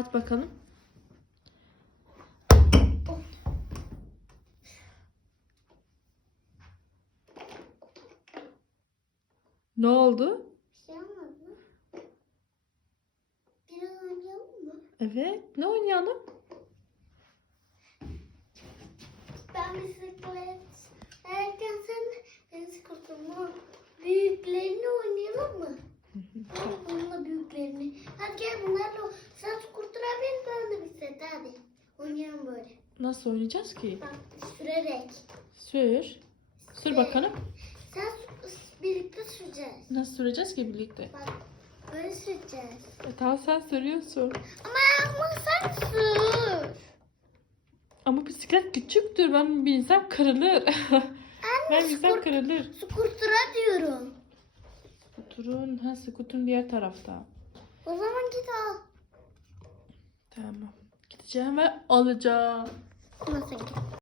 Aç bakalım. Ne oldu? Bir? Biraz oynayalım mı? Evet. Ne oynayalım? Ben bisiklet Oynayalım böyle. Nasıl oynayacağız ki? Bak sürerek. Sür. Sür bakalım. Sen birlikte süreceğiz. Nasıl süreceğiz ki birlikte? Bak böyle süreceğiz. E, tamam sen sürüyorsun. Ama ama sen sür. Ama bisiklet küçüktür. Ben binsem kırılır. ben binsem skur, kırılır. skutura diyorum. Skuturun, ha skuturun diğer tarafta. O zaman git al. Tamam. Gideceğim ve alacağım. Nasıl git?